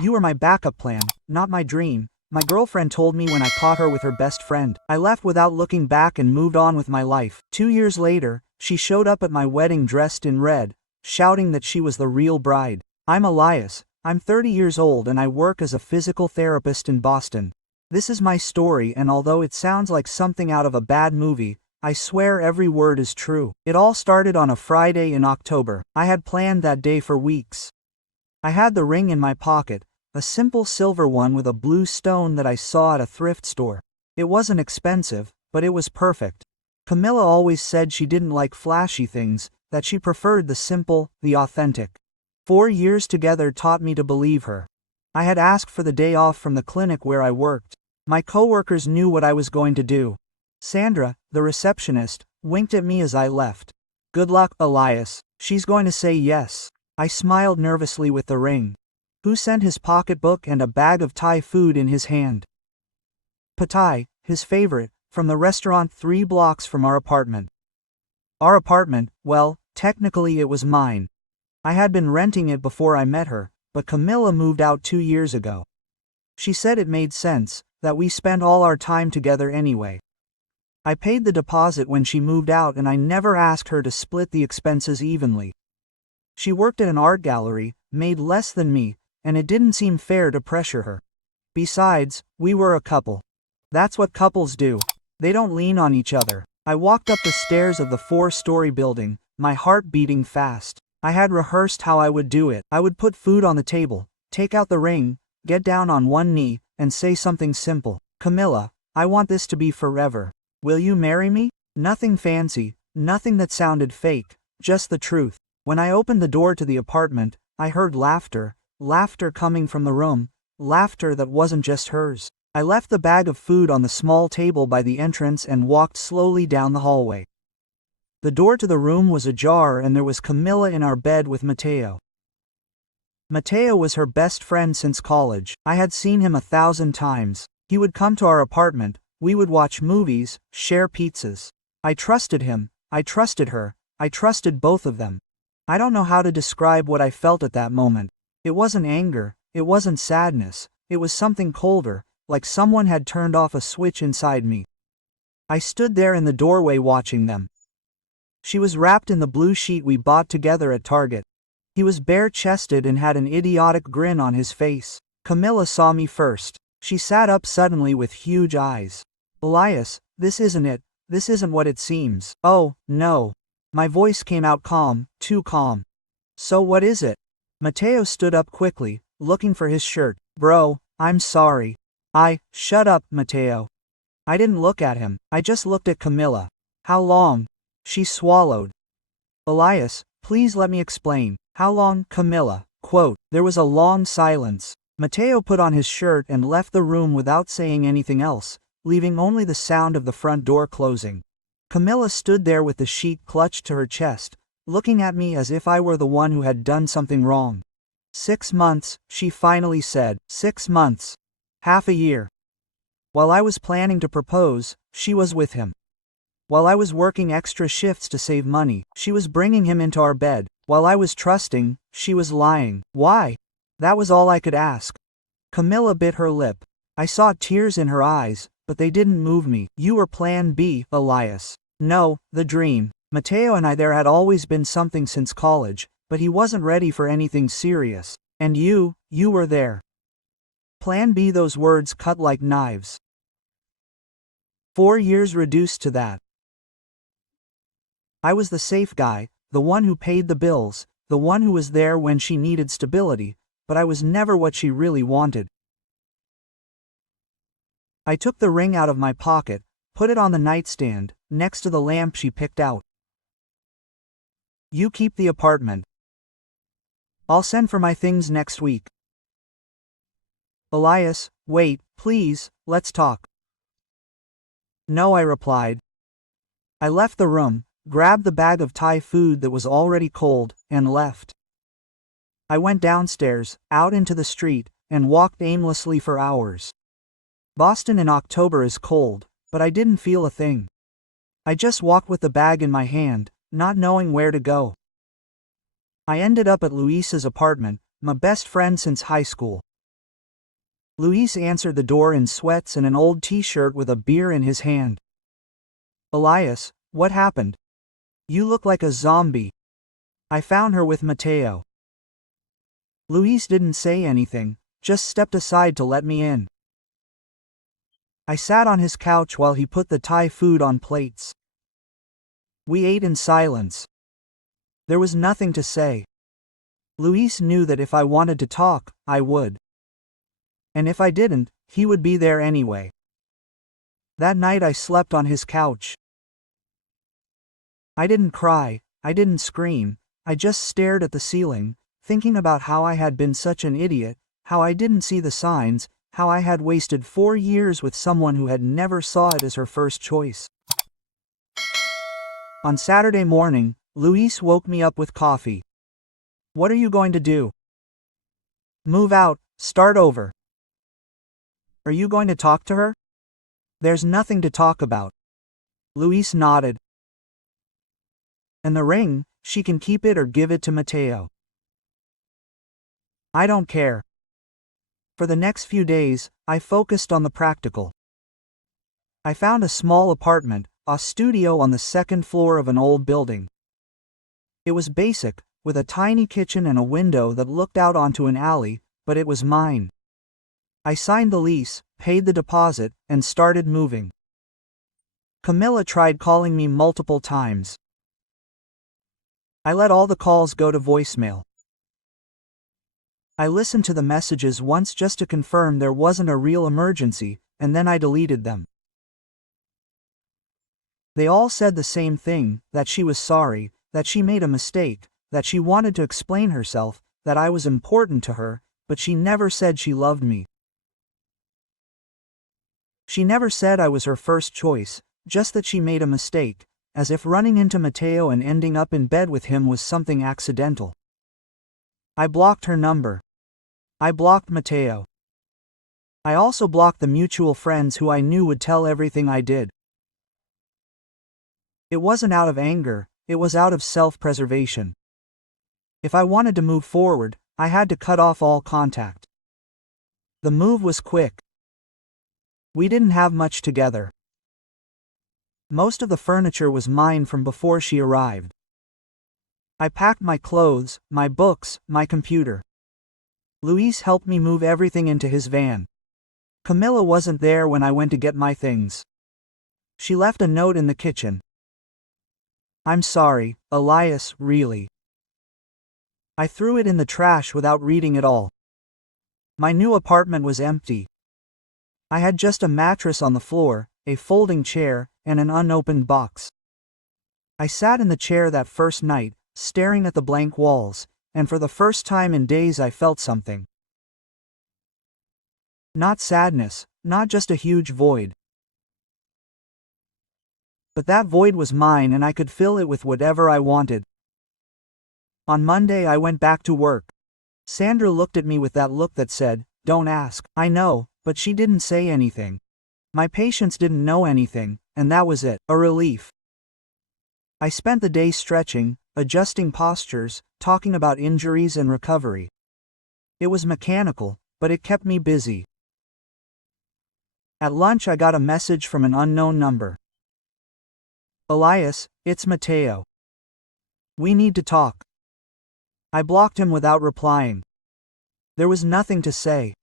You were my backup plan, not my dream, my girlfriend told me when I caught her with her best friend. I left without looking back and moved on with my life. 2 years later, she showed up at my wedding dressed in red, shouting that she was the real bride. I'm Elias, I'm 30 years old and I work as a physical therapist in Boston. This is my story, and although it sounds like something out of a bad movie, I swear every word is true. It all started on a Friday in October. I had planned that day for weeks. I had the ring in my pocket, a simple silver one with a blue stone that I saw at a thrift store. It wasn't expensive, but it was perfect. Camilla always said she didn't like flashy things, that she preferred the simple, the authentic. 4 years together taught me to believe her. I had asked for the day off from the clinic where I worked. My coworkers knew what I was going to do. Sandra, the receptionist, winked at me as I left. Good luck, Elias. She's going to say yes. I smiled nervously with the ring. Who sent his pocketbook and a bag of Thai food in his hand? Pad Thai, his favorite, from the restaurant 3 blocks from our apartment. Our apartment, well, technically it was mine. I had been renting it before I met her, but Camilla moved out 2 years ago. She said it made sense, that we spent all our time together anyway. I paid the deposit when she moved out and I never asked her to split the expenses evenly. She worked at an art gallery, made less than me, and it didn't seem fair to pressure her. Besides, we were a couple. That's what couples do. They don't lean on each other. I walked up the stairs of the 4-story building, my heart beating fast. I had rehearsed how I would do it. I would put food on the table, take out the ring, get down on one knee, and say something simple. Camilla, I want this to be forever. Will you marry me? Nothing fancy, nothing that sounded fake, just the truth. When I opened the door to the apartment, I heard laughter, laughter coming from the room, laughter that wasn't just hers. I left the bag of food on the small table by the entrance and walked slowly down the hallway. The door to the room was ajar and there was Camilla in our bed with Mateo. Mateo was her best friend since college. I had seen him 1,000 times. He would come to our apartment, we would watch movies, share pizzas. I trusted him, I trusted her, I trusted both of them. I don't know how to describe what I felt at that moment. It wasn't anger, it wasn't sadness, it was something colder, like someone had turned off a switch inside me. I stood there in the doorway watching them. She was wrapped in the blue sheet we bought together at Target. He was bare-chested and had an idiotic grin on his face. Camilla saw me first. She sat up suddenly with huge eyes. Elias, this isn't it, this isn't what it seems. Oh, no. My voice came out calm, too calm. So what is it? Mateo stood up quickly, looking for his shirt. Bro, I'm sorry. Shut up, Mateo. I didn't look at him, I just looked at Camilla. How long? She swallowed. Elias, please let me explain. How long, Camilla? Quote. There was a long silence. Mateo put on his shirt and left the room without saying anything else, leaving only the sound of the front door closing. Camilla stood there with the sheet clutched to her chest, looking at me as if I were the one who had done something wrong. 6 months, she finally said. 6 months. Half a year. While I was planning to propose, she was with him. While I was working extra shifts to save money, she was bringing him into our bed. While I was trusting, she was lying. Why? That was all I could ask. Camilla bit her lip. I saw tears in her eyes, but they didn't move me. You were plan B, Elias. No, the dream. Mateo and I, there had always been something since college, but he wasn't ready for anything serious. And you were there. Plan B, those words cut like knives. 4 years reduced to that. I was the safe guy, the one who paid the bills, the one who was there when she needed stability, but I was never what she really wanted. I took the ring out of my pocket, put it on the nightstand, next to the lamp she picked out. You keep the apartment. I'll send for my things next week. Elias, wait, please, let's talk. No, I replied. I left the room, grabbed the bag of Thai food that was already cold, and left. I went downstairs, out into the street, and walked aimlessly for hours. Boston in October is cold, but I didn't feel a thing. I just walked with the bag in my hand, not knowing where to go. I ended up at Luis's apartment, my best friend since high school. Luis answered the door in sweats and an old t-shirt with a beer in his hand. Elias, what happened? You look like a zombie. I found her with Mateo. Luis didn't say anything, just stepped aside to let me in. I sat on his couch while he put the Thai food on plates. We ate in silence. There was nothing to say. Luis knew that if I wanted to talk, I would. And if I didn't, he would be there anyway. That night I slept on his couch. I didn't cry, I didn't scream, I just stared at the ceiling, thinking about how I had been such an idiot, how I didn't see the signs, how I had wasted 4 years with someone who had never saw it as her first choice. On Saturday morning, Luis woke me up with coffee. What are you going to do? Move out, start over. Are you going to talk to her? There's nothing to talk about. Luis nodded. And the ring, she can keep it or give it to Mateo. I don't care. For the next few days, I focused on the practical. I found a small apartment, a studio on the second floor of an old building. It was basic, with a tiny kitchen and a window that looked out onto an alley, but it was mine. I signed the lease, paid the deposit, and started moving. Camilla tried calling me multiple times. I let all the calls go to voicemail. I listened to the messages once just to confirm there wasn't a real emergency, and then I deleted them. They all said the same thing, that she was sorry, that she made a mistake, that she wanted to explain herself, that I was important to her, but she never said she loved me. She never said I was her first choice, just that she made a mistake, as if running into Mateo and ending up in bed with him was something accidental. I blocked her number. I blocked Mateo. I also blocked the mutual friends who I knew would tell everything I did. It wasn't out of anger, it was out of self-preservation. If I wanted to move forward, I had to cut off all contact. The move was quick. We didn't have much together. Most of the furniture was mine from before she arrived. I packed my clothes, my books, my computer. Luis helped me move everything into his van. Camilla wasn't there when I went to get my things. She left a note in the kitchen. I'm sorry, Elias, really. I threw it in the trash without reading it all. My new apartment was empty. I had just a mattress on the floor, a folding chair, and an unopened box. I sat in the chair that first night, staring at the blank walls, and for the first time in days I felt something. Not sadness, not just a huge void. But that void was mine and I could fill it with whatever I wanted. On Monday I went back to work. Sandra looked at me with that look that said, "Don't ask." I know, but she didn't say anything. My patients didn't know anything, and that was it, a relief. I spent the day stretching, adjusting postures, talking about injuries and recovery. It was mechanical, but it kept me busy. At lunch I got a message from an unknown number. Elias, it's Mateo. We need to talk. I blocked him without replying. There was nothing to say.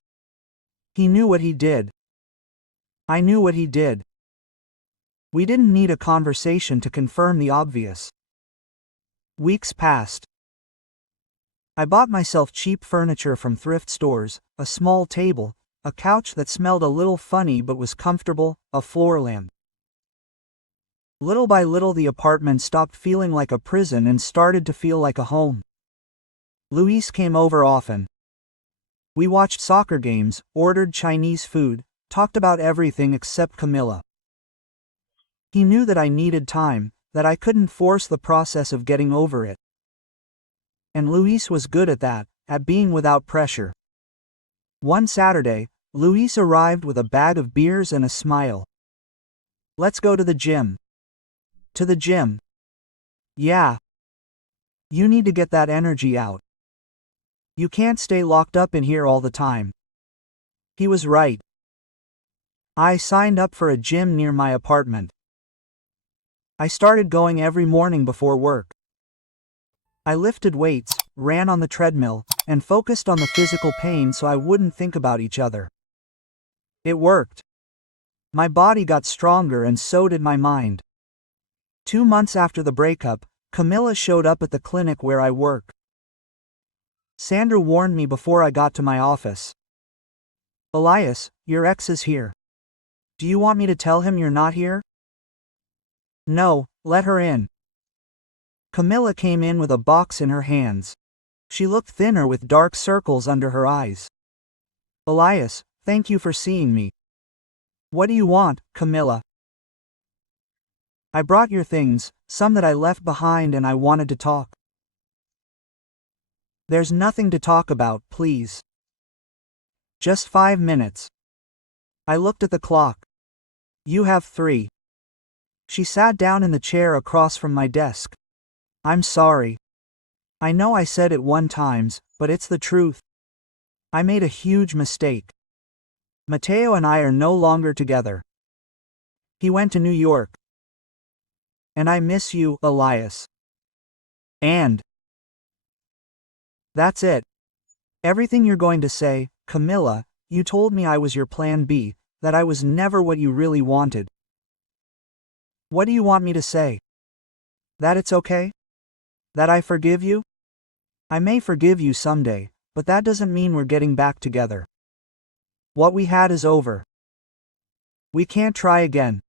He knew what he did. I knew what he did. We didn't need a conversation to confirm the obvious. Weeks passed. I bought myself cheap furniture from thrift stores, a small table, a couch that smelled a little funny but was comfortable, a floor lamp. Little by little the apartment stopped feeling like a prison and started to feel like a home. Luis came over often. We watched soccer games, ordered Chinese food, talked about everything except Camilla. He knew that I needed time, that I couldn't force the process of getting over it. And Luis was good at that, at being without pressure. One Saturday, Luis arrived with a bag of beers and a smile. Let's go to the gym. To the gym. Yeah. You need to get that energy out. You can't stay locked up in here all the time. He was right. I signed up for a gym near my apartment. I started going every morning before work. I lifted weights, ran on the treadmill, and focused on the physical pain so I wouldn't think about each other. It worked. My body got stronger and so did my mind. 2 months after the breakup, Camilla showed up at the clinic where I work. Sandra warned me before I got to my office. Elias, your ex is here. Do you want me to tell him you're not here? No, let her in. Camilla came in with a box in her hands. She looked thinner with dark circles under her eyes. Elias, thank you for seeing me. What do you want, Camilla? I brought your things, some that I left behind, and I wanted to talk. There's nothing to talk about, please. Just 5 minutes. I looked at the clock. You have 3. She sat down in the chair across from my desk. I'm sorry. I know I said it 1 time, but it's the truth. I made a huge mistake. Mateo and I are no longer together. He went to New York. And I miss you, Elias. And that's it. Everything you're going to say, Camilla, you told me I was your plan B, that I was never what you really wanted. What do you want me to say? That it's okay? That I forgive you? I may forgive you someday, but that doesn't mean we're getting back together. What we had is over. We can't try again.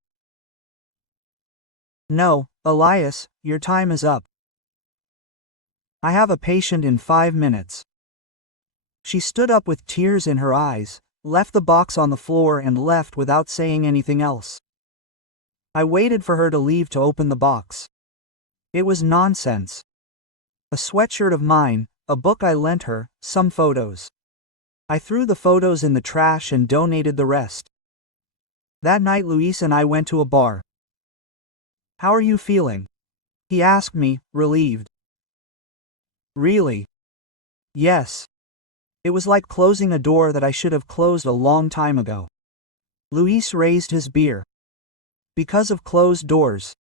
No, Elias, your time is up. I have a patient in 5 minutes. She stood up with tears in her eyes, left the box on the floor and left without saying anything else. I waited for her to leave to open the box. It was nonsense. A sweatshirt of mine, a book I lent her, some photos. I threw the photos in the trash and donated the rest. That night Luis and I went to a bar. How are you feeling? He asked me, relieved. Really? Yes. It was like closing a door that I should have closed a long time ago. Luis raised his beer. Because of closed doors.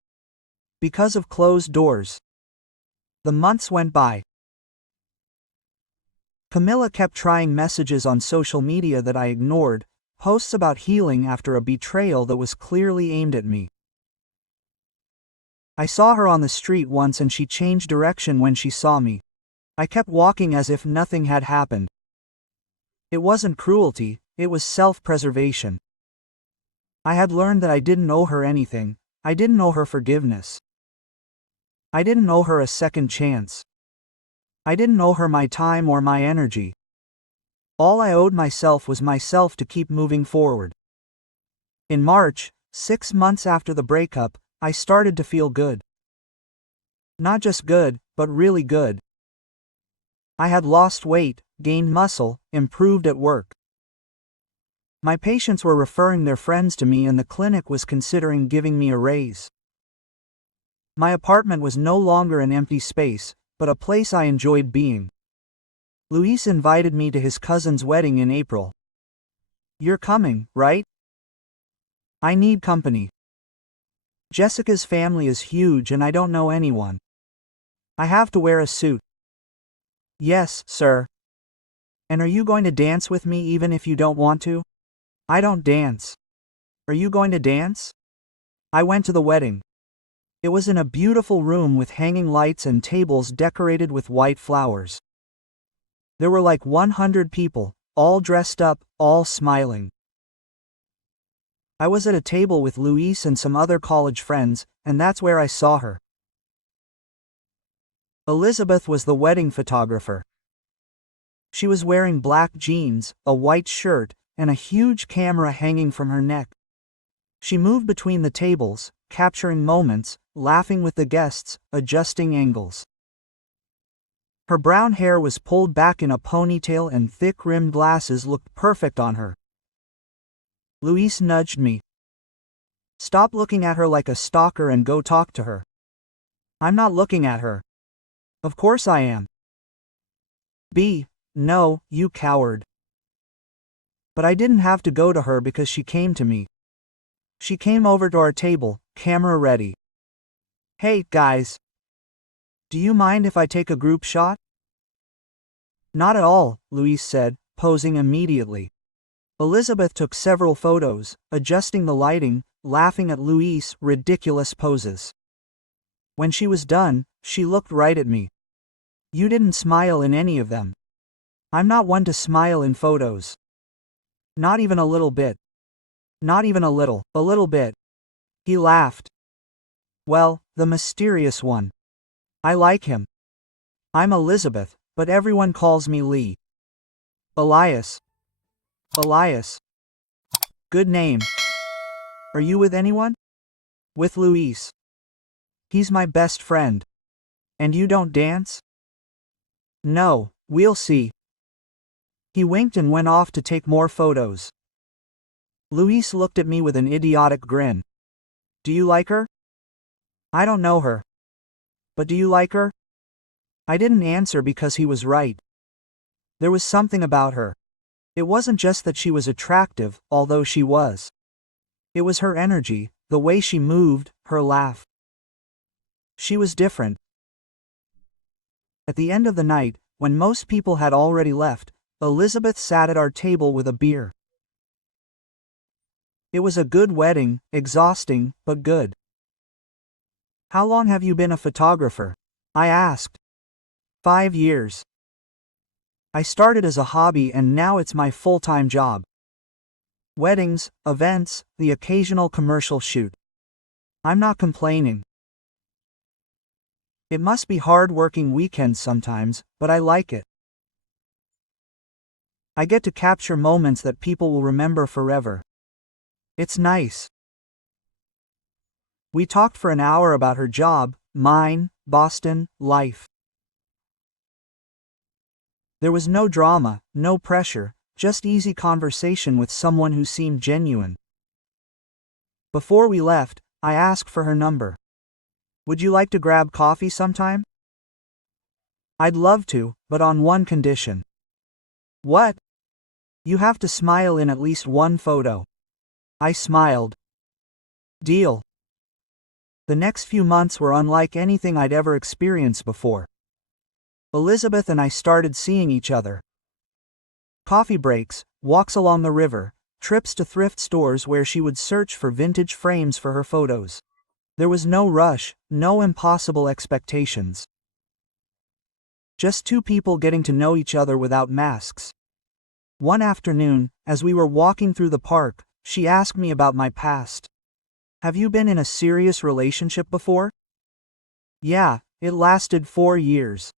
Because of closed doors. The months went by. Camilla kept trying messages on social media that I ignored, posts about healing after a betrayal that was clearly aimed at me. I saw her on the street once and she changed direction when she saw me. I kept walking as if nothing had happened. It wasn't cruelty, it was self-preservation. I had learned that I didn't owe her anything, I didn't owe her forgiveness. I didn't owe her a second chance. I didn't owe her my time or my energy. All I owed myself was myself to keep moving forward. In March, 6 months after the breakup, I started to feel good. Not just good, but really good. I had lost weight, gained muscle, improved at work. My patients were referring their friends to me and the clinic was considering giving me a raise. My apartment was no longer an empty space, but a place I enjoyed being. Luis invited me to his cousin's wedding in April. You're coming, right? I need company. Jessica's family is huge and I don't know anyone. I have to wear a suit. Yes, sir. And are you going to dance with me even if you don't want to? I don't dance. Are you going to dance? I went to the wedding. It was in a beautiful room with hanging lights and tables decorated with white flowers. There were like 100 people, all dressed up, all smiling. I was at a table with Luis and some other college friends, and that's where I saw her. Elizabeth was the wedding photographer. She was wearing black jeans, a white shirt, and a huge camera hanging from her neck. She moved between the tables, capturing moments, laughing with the guests, adjusting angles. Her brown hair was pulled back in a ponytail and thick-rimmed glasses looked perfect on her. Luis nudged me. Stop looking at her like a stalker and go talk to her. I'm not looking at her. Of course I am. No, you coward. But I didn't have to go to her because she came to me. She came over to our table, camera ready. "Hey, guys. Do you mind if I take a group shot?" "Not at all," Luis said, posing immediately. Elizabeth took several photos, adjusting the lighting, laughing at Luis' ridiculous poses. When she was done, she looked right at me. "You didn't smile in any of them." "I'm not one to smile in photos. Not even a little bit." "Not even a little bit." He laughed. "Well, the mysterious one. I like him. I'm Elizabeth, but everyone calls me Lee." "Elias." "Elias. Good name. Are you with anyone?" "With Luis. He's my best friend." "And you don't dance?" "No, we'll see." He winked and went off to take more photos. Luis looked at me with an idiotic grin. "Do you like her?" "I don't know her." "But do you like her?" I didn't answer because he was right. There was something about her. It wasn't just that she was attractive, although she was. It was her energy, the way she moved, her laugh. She was different. At the end of the night, when most people had already left, Elizabeth sat at our table with a beer. It was a good wedding, exhausting, but good. "How long have you been a photographer?" I asked. 5 years. I started as a hobby and now it's my full-time job. Weddings, events, the occasional commercial shoot. I'm not complaining. It must be hard working weekends sometimes, but I like it. I get to capture moments that people will remember forever. It's nice. We talked for an hour about her job, mine, Boston, life. There was no drama, no pressure, just easy conversation with someone who seemed genuine. Before we left, I asked for her number. "Would you like to grab coffee sometime?" "I'd love to, but on one condition." "What?" "You have to smile in at least one photo." I smiled. "Deal." The next few months were unlike anything I'd ever experienced before. Elizabeth and I started seeing each other. Coffee breaks, walks along the river, trips to thrift stores where she would search for vintage frames for her photos. There was no rush, no impossible expectations. Just two people getting to know each other without masks. One afternoon, as we were walking through the park, she asked me about my past. "Have you been in a serious relationship before?" "Yeah, it lasted 4 years.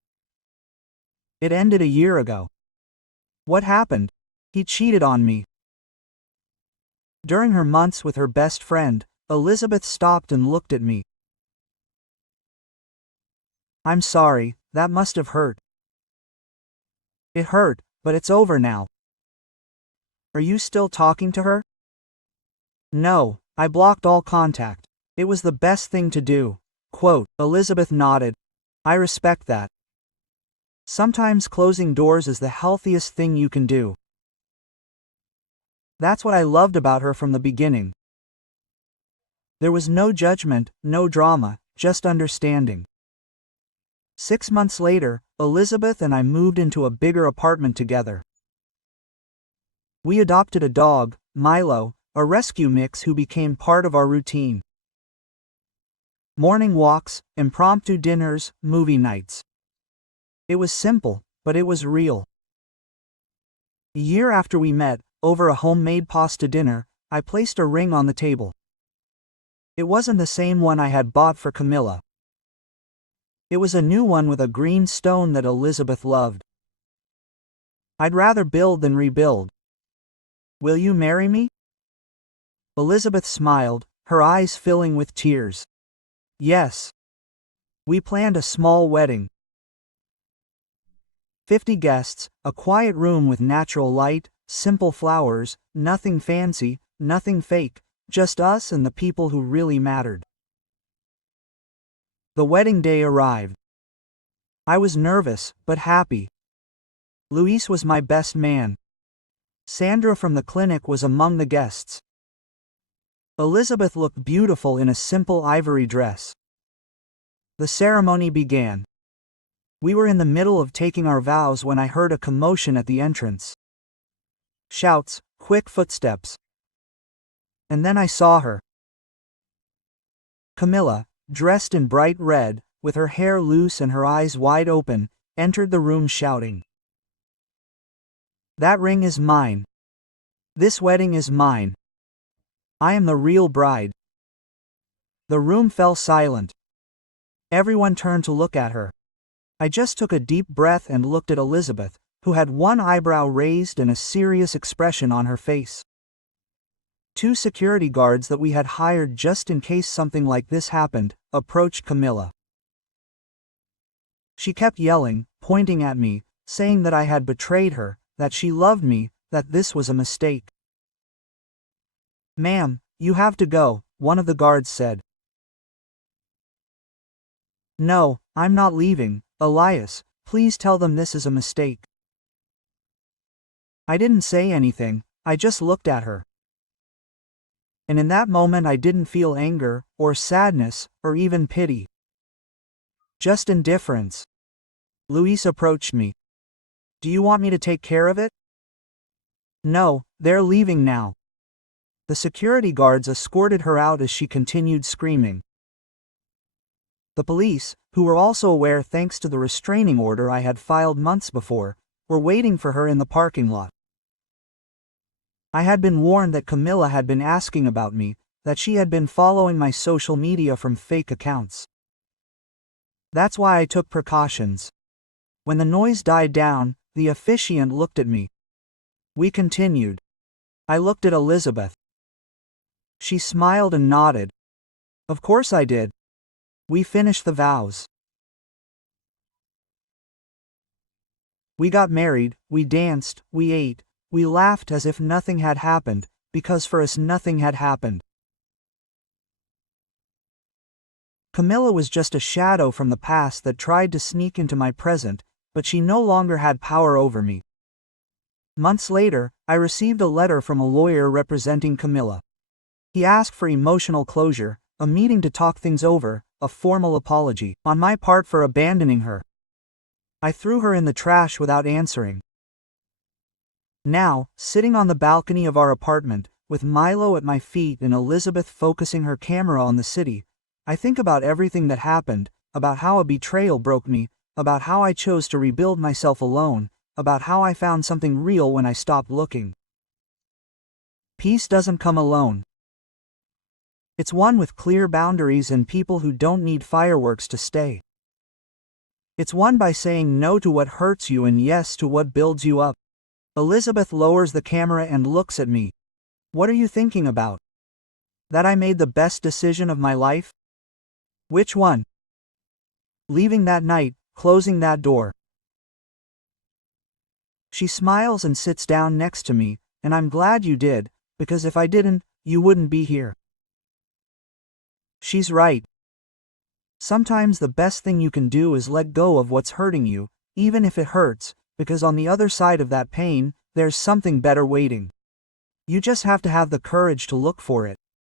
It ended a year ago." "What happened?" "He cheated on me." During her months with her best friend, Elizabeth stopped and looked at me. "I'm sorry, that must have hurt." "It hurt, but it's over now." "Are you still talking to her?" "No, I blocked all contact. It was the best thing to do." Quote, Elizabeth nodded. "I respect that. Sometimes closing doors is the healthiest thing you can do." That's what I loved about her from the beginning. There was no judgment, no drama, just understanding. 6 months later, Elizabeth and I moved into a bigger apartment together. We adopted a dog, Milo, a rescue mix who became part of our routine. Morning walks, impromptu dinners, movie nights. It was simple, but it was real. A year after we met, over a homemade pasta dinner, I placed a ring on the table. It wasn't the same one I had bought for Camilla. It was a new one with a green stone that Elizabeth loved. I'd rather build than rebuild. "Will you marry me?" Elizabeth smiled, her eyes filling with tears. "Yes." We planned a small wedding. 50 guests, a quiet room with natural light, simple flowers, nothing fancy, nothing fake, just us and the people who really mattered. The wedding day arrived. I was nervous, but happy. Luis was my best man. Sandra from the clinic was among the guests. Elizabeth looked beautiful in a simple ivory dress. The ceremony began. We were in the middle of taking our vows when I heard a commotion at the entrance. Shouts, quick footsteps. And then I saw her. Camilla, dressed in bright red, with her hair loose and her eyes wide open, entered the room shouting, "That ring is mine. This wedding is mine. I am the real bride." The room fell silent. Everyone turned to look at her. I just took a deep breath and looked at Elizabeth, who had one eyebrow raised and a serious expression on her face. Two security guards that we had hired just in case something like this happened, approached Camilla. She kept yelling, pointing at me, saying that I had betrayed her, that she loved me, that this was a mistake. "Ma'am, you have to go," one of the guards said. "No, I'm not leaving, Elias, please tell them this is a mistake." I didn't say anything, I just looked at her. And in that moment I didn't feel anger, or sadness, or even pity. Just indifference. Luis approached me. "Do you want me to take care of it?" "No, they're leaving now." The security guards escorted her out as she continued screaming. The police, who were also aware thanks to the restraining order I had filed months before, were waiting for her in the parking lot. I had been warned that Camilla had been asking about me, that she had been following my social media from fake accounts. That's why I took precautions. When the noise died down, the officiant looked at me. We continued. I looked at Elizabeth. She smiled and nodded. Of course I did. We finished the vows. We got married, we danced, we ate, we laughed as if nothing had happened, because for us nothing had happened. Camilla was just a shadow from the past that tried to sneak into my present, but she no longer had power over me. Months later, I received a letter from a lawyer representing Camilla. He asked for emotional closure, a meeting to talk things over, a formal apology on my part for abandoning her. I threw her in the trash without answering. Now, sitting on the balcony of our apartment, with Milo at my feet and Elizabeth focusing her camera on the city, I think about everything that happened, about how a betrayal broke me, about how I chose to rebuild myself alone, about how I found something real when I stopped looking. Peace doesn't come alone. It's one with clear boundaries and people who don't need fireworks to stay. It's one by saying no to what hurts you and yes to what builds you up. Elizabeth lowers the camera and looks at me. What are you thinking about? That I made the best decision of my life? Which one? Leaving that night, closing that door. She smiles and sits down next to me, and I'm glad you did, because if I didn't, you wouldn't be here. She's right. Sometimes the best thing you can do is let go of what's hurting you, even if it hurts, because on the other side of that pain, there's something better waiting. You just have to have the courage to look for it.